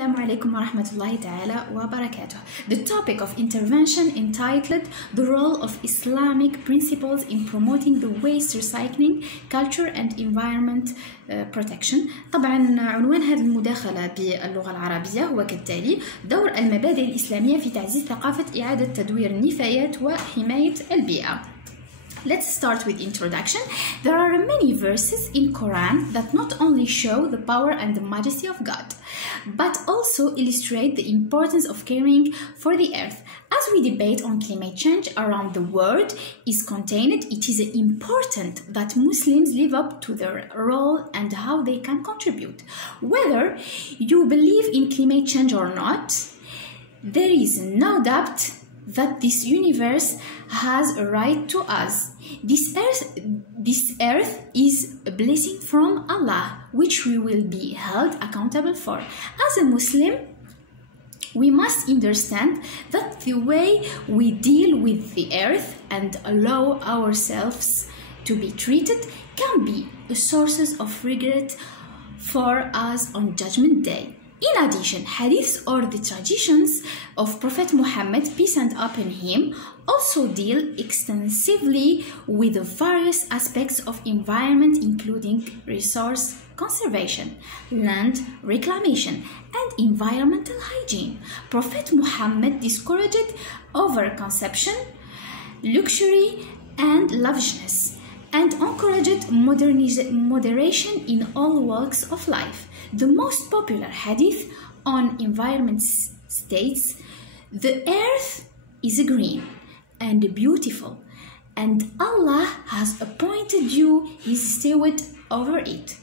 Assalamu alaikum wa rahmatullahi ta'ala wa barakatuh. The topic of intervention entitled The Role of Islamic Principles in Promoting the Waste Recycling, Culture and Environment Protection. طبعا عنوان هذه المداخلة باللغة العربية هو كالتالي: دور المبادئ الإسلامية في تعزيز ثقافة إعادة تدوير النفايات وحماية البيئة. Let's start with introduction. There are many verses in Quran that not only show the power and the majesty of God, but also illustrate the importance of caring for the earth. As we debate on climate change around the world is contained, it is important that Muslims live up to their role and how they can contribute. Whether you believe in climate change or not, there is no doubt that this universe has a right to us. This earth is a blessing from Allah, which we will be held accountable for. As a Muslim, we must understand that the way we deal with the earth and allow ourselves to be treated can be a source of regret for us on Judgment Day. In addition, hadiths or the traditions of Prophet Muhammad, peace and peace upon him, also deal extensively with the various aspects of environment, including resource conservation, land reclamation, and environmental hygiene. Prophet Muhammad discouraged overconsumption, luxury, and lavishness, and encouraged moderation in all walks of life. The most popular hadith on environment states, "The earth is green and beautiful, and Allah has appointed you His steward over it,"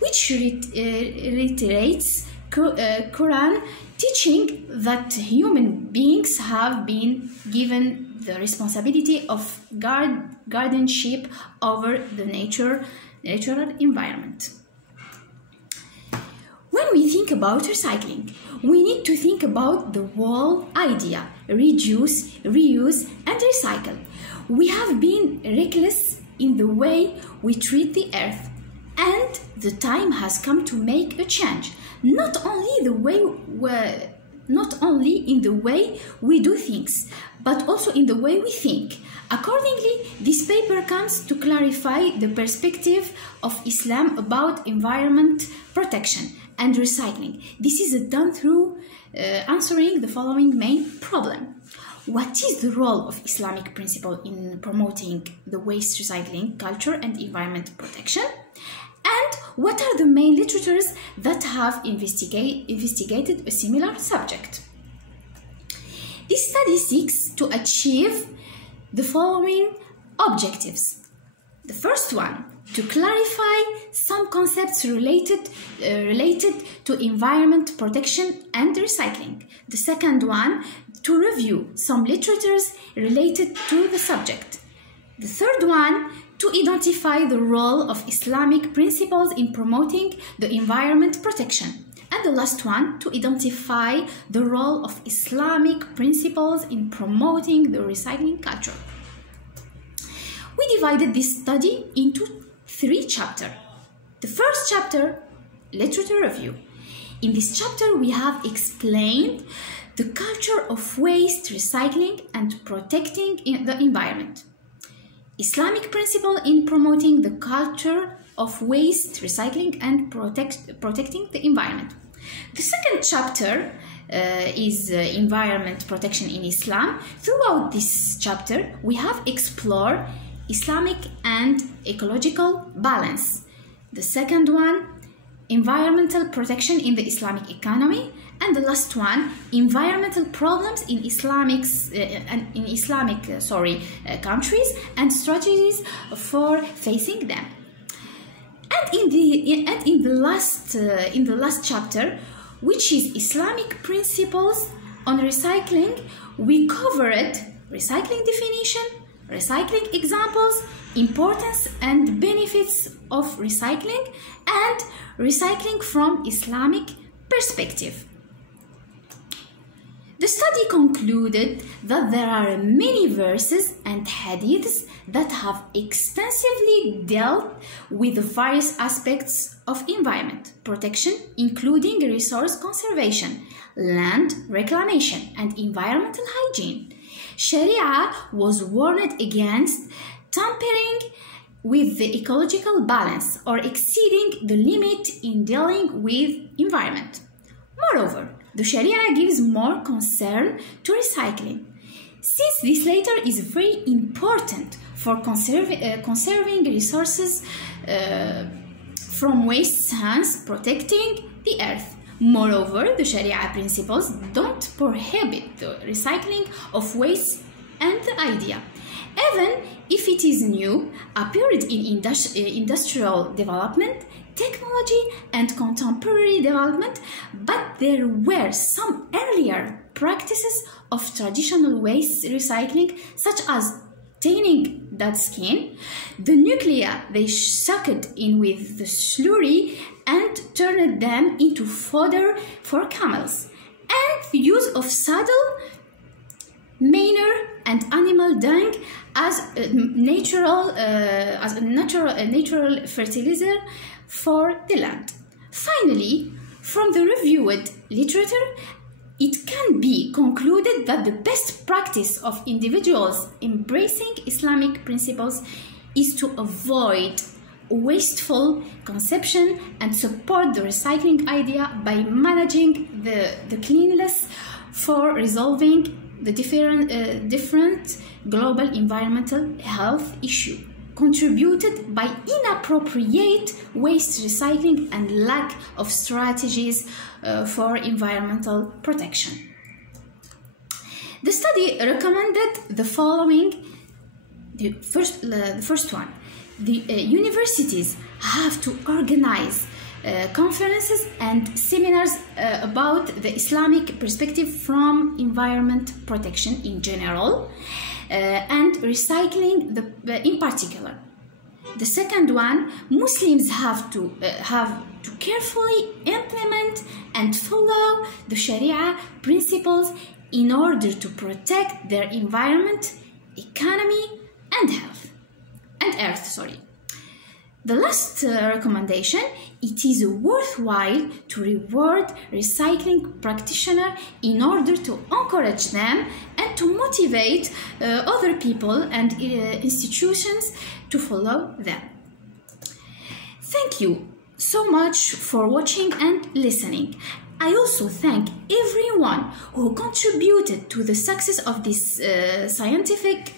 which reiterates Quran teaching that human beings have been given the responsibility of guardianship over the natural environment. When we think about recycling, we need to think about the whole idea: reduce, reuse, and recycle. We have been reckless in the way we treat the earth, and the time has come to make a change, not only in the way we do things, but also in the way we think. Accordingly, this paper comes to clarify the perspective of Islam about environment protection and recycling. This is done through answering the following main problem. What is the role of Islamic principle in promoting the waste recycling, culture and environment protection? And what are the main literatures that have investigated a similar subject? This study seeks to achieve the following objectives. The first one, to clarify some concepts related to environment protection and recycling. The second one, to review some literatures related to the subject. The third one, to identify the role of Islamic principles in promoting the environment protection. And the last one, to identify the role of Islamic principles in promoting the recycling culture. We divided this study into 3 chapters. The first chapter, literature review. In this chapter, we have explained the culture of waste recycling and protecting the environment. Islamic principle in promoting the culture of waste recycling and protecting the environment. The second chapter is environment protection in Islam. Throughout this chapter, we have explored Islamic and ecological balance. The second one, environmental protection in the Islamic economy. And the last one, environmental problems in Islamic countries and strategies for facing them. And in the last chapter, which is Islamic principles on recycling, we covered recycling definition, recycling examples, importance and benefits of recycling, and recycling from Islamic perspective. The study concluded that there are many verses and hadiths that have extensively dealt with the various aspects of environment protection, including resource conservation, land reclamation, and environmental hygiene. Sharia was warned against tampering with the ecological balance or exceeding the limit in dealing with environment. Moreover, the Sharia gives more concern to recycling, since this latter is very important for conserving resources from waste, hence protecting the earth. Moreover, the Sharia principles don't prohibit the recycling of waste and the idea, even if it is new, appeared in industrial development, technology, and contemporary development, but there were some earlier practices of traditional waste recycling, such as tanning dead skin, the nuclei they sucked in with the slurry and turned them into fodder for camels, and the use of saddle, manure, and animal dung as a natural fertilizer for the land. Finally, from the reviewed literature, it can be concluded that the best practice of individuals embracing Islamic principles is to avoid wasteful consumption and support the recycling idea by managing the cleanliness for resolving the different global environmental health issue contributed by inappropriate waste recycling and lack of strategies for environmental protection. The study recommended the following. The first one, the universities have to organize conferences and seminars about the Islamic perspective from environment protection in general and recycling in particular. The second one, Muslims have to carefully implement and follow the Sharia principles in order to protect their environment, economy, and earth. The last recommendation, it is worthwhile to reward recycling practitioners in order to encourage them and to motivate other people and institutions to follow them. Thank you so much for watching and listening. I also thank everyone who contributed to the success of this scientific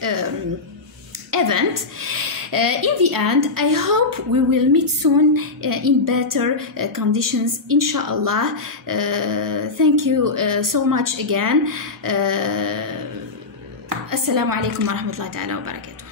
event. In the end, I hope we will meet soon in better conditions, inshallah. Thank you so much again. Assalamu alaikum wa rahmatullahi ta'ala wa barakatuh.